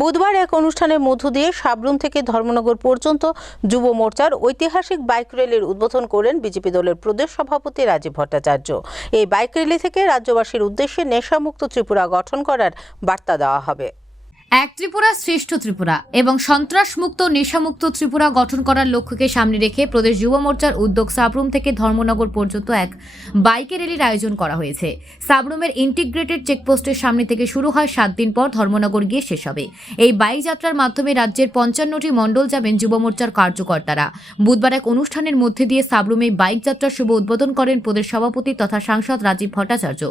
বুধবার এক অনুষ্ঠানের মধ্য দিয়ে সাবরুম থেকে ধর্মনগর পর্যন্ত যুব মোর্চার ঐতিহাসিক বাইক র্যালির উদ্বোধন করেন বিজেপি দলের প্রদেশ সভাপতি রাজীব ভট্টাচার্য। এই বাইক র্যালি থেকে রাজ্যবাসীর উদ্দেশ্যে নেশামুক্ত ত্রিপুরা গঠন করার বার্তা দেওয়া হবে। এক ত্রিপুরা শ্রেষ্ঠ ত্রিপুরা এবং সন্ত্রাসমুক্ত, নেশামুক্ত ত্রিপুরা গঠন করার লক্ষ্যকে সামনে রেখে প্রদেশ যুব মোর্চার উদ্যোগ সাবরুম থেকে ধর্মনগর পর্যন্ত এক বাইকে র্যালির আয়োজন করা হয়েছে। সাবরুমের ইন্টিগ্রেটেড চেকপোস্টের সামনে থেকে শুরু হয় সাত দিন পর ধর্মনগর গিয়ে শেষ হবে। এই বাইক যাত্রার মাধ্যমে রাজ্যের পঞ্চান্নটি মণ্ডল যাবেন যুব মোর্চার কার্যকর্তারা। বুধবার এক অনুষ্ঠানের মধ্যে দিয়ে সাবরুমে বাইক যাত্রার শুভ উদ্বোধন করেন প্রদেশ সভাপতি তথা সাংসদ রাজীব ভট্টাচার্য।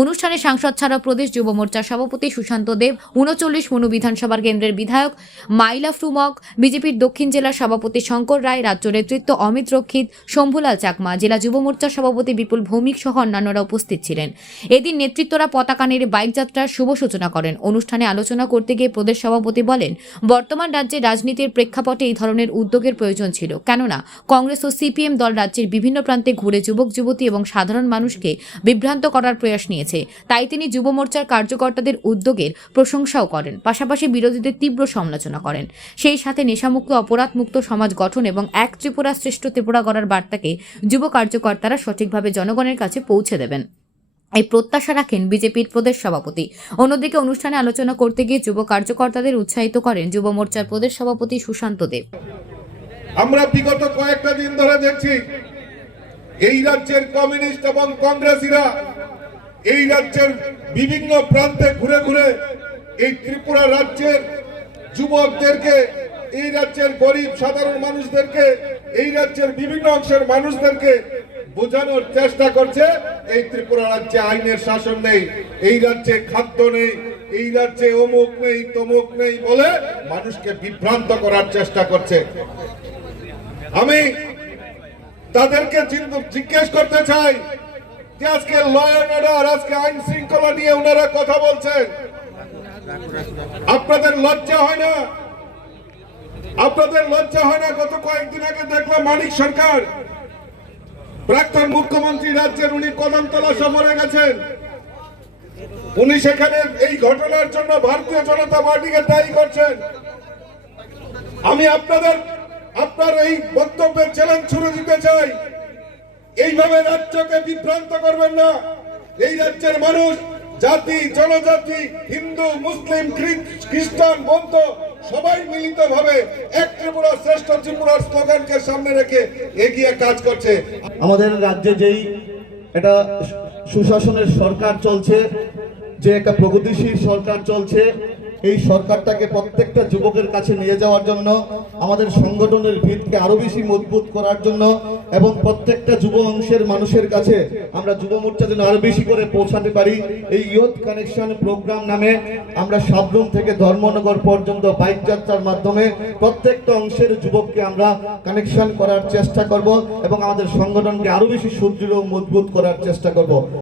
অনুষ্ঠানে সাংসদ ছাড়াও প্রদেশ যুব মোর্চার সভাপতি সুশান্ত দেব, উনচল্লিশ মনু বিধানসভার কেন্দ্রের বিধায়ক মাইলা ফ্রুমক বিজেপির দক্ষিণ জেলার সভাপতি শঙ্কর রায়, রাজ্য নেতৃত্ব অমিত রক্ষিত, শম্ভুলাল চাকমা, জেলা যুব মোর্চার সভাপতি বিপুল ভৌমিক সহ অন্যান্যরা উপস্থিত ছিলেন। এদিন নেতৃত্বরা পতাকা নেড়ে বাইক যাত্রার শুভ সূচনা করেন। অনুষ্ঠানে আলোচনা করতে গিয়ে প্রদেশ সভাপতি বলেন, বর্তমান রাজ্যে রাজনীতির প্রেক্ষাপটে এই ধরনের উদ্যোগের প্রয়োজন ছিল। কেননা, কংগ্রেস ও সিপিএম দল রাজ্যের বিভিন্ন প্রান্তে ঘুরে যুবক, যুবতী এবং সাধারণ মানুষকে বিভ্রান্ত করার প্রয়াস নিয়েছে। তাই তিনি যুব মোর্চার কার্যকর্তাদের উদ্যোগের প্রশংসাও করেন। পাশাপাশি বিরোধীদের তীব্র সমালোচনা করেন। সেই সাথে নেশামুক্ত, অপরাধমুক্ত সমাজ গঠন এবং এক ত্রিপুরা শ্রেষ্ঠ ত্রিপুরা গড়ার বার্তাকে যুব কার্যকর্তারা সঠিকভাবে জনগণের কাছে পৌঁছে দেবেন। এই প্রত্যাশা রাখেন বিজেপির প্রদেশ সভাপতি। অন্যদিকে অনুষ্ঠানে আলোচনা করতে গিয়ে যুব কার্যকর্তাদের উৎসাহিত করেন যুব মোর্চার প্রদেশ সভাপতি সুশান্ত দেব। আমরা বিগত কয়েকটা দিন ধরে দেখছি, এই রাজ্যের কমিউনিস্ট এবং কংগ্রেসীরা এই রাজ্যের বিভিন্ন প্রান্তে ঘুরে ঘুরে এই ত্রিপুরা রাজ্যের যুবকদেরকে, এই রাজ্যের গরিব সাধারণ মানুষদেরকে, এই রাজ্যের বিভিন্ন অংশের মানুষদেরকে বোঝানোর চেষ্টা করছে। এই ত্রিপুরা রাজ্যে আইনের শাসন নেই, এই রাজ্যে খাদ্য নেই, এই রাজ্যে অমুক নেই, তমুক নেই বলে মানুষকে বিভ্রান্ত করার চেষ্টা করছে। আমি তাদেরকে জিজ্ঞেস করতে চাই যে আজকে ল অ্যান্ড অর্ডার, আজকে আইন শৃঙ্খলা নিয়ে ওনারা কথা বলছেন। আপনাদের লজ্জা হয় না? আপনাদের লজ্জা হয় না? গত কয়েকদিন আগে দেখলাম মানিক সরকার, প্রাক্তন মুখ্যমন্ত্রী রাজ্যের উনি কদমতলা সফরে গেছেন। উনি সেখানে এই ঘটনার জন্য ভারতীয় জনতা পার্টিকে দায়ী করছেন। আমি আপনাদের, আপনার এই বক্তব্যের চ্যালেঞ্জ ছুড়ে দিতে চাই। এইভাবে রাজ্যকে বিভ্রান্ত করবেন না। এই রাজ্যের মানুষ জাতি, জনজাতি, হিন্দু, মুসলিম খ্রিস্টান, বৌদ্ধ, সবাই মিলিত ভাবে এক ত্রিপুরা শ্রেষ্ঠ ত্রিপুরার স্লোগানকে সামনে রেখে এগিয়ে কাজ করছে। আমাদের রাজ্যে যেই এটা সুশাসনের সরকার চলছে, যে একটা প্রগতিশীল সরকার চলছে এই সরকারটাকে প্রত্যেকটা যুবকের কাছে নিয়ে যাওয়ার জন্য, আমাদের সংগঠনের ভিতকে আরও বেশি মজবুত করার জন্য এবং প্রত্যেকটা যুব অংশের মানুষের কাছে আমরা যুব মোর্চা যেন আরও বেশি করে পৌঁছাতে পারি। এই ইয়ুথ কানেকশন প্রোগ্রাম নামে আমরা সাবরুম থেকে ধর্মনগর পর্যন্ত বাইক যাত্রার মাধ্যমে প্রত্যেকটা অংশের যুবককে আমরা কানেকশন করার চেষ্টা করব এবং আমাদের সংগঠনকে আরও বেশি সুদৃঢ় মজবুত করার চেষ্টা করব।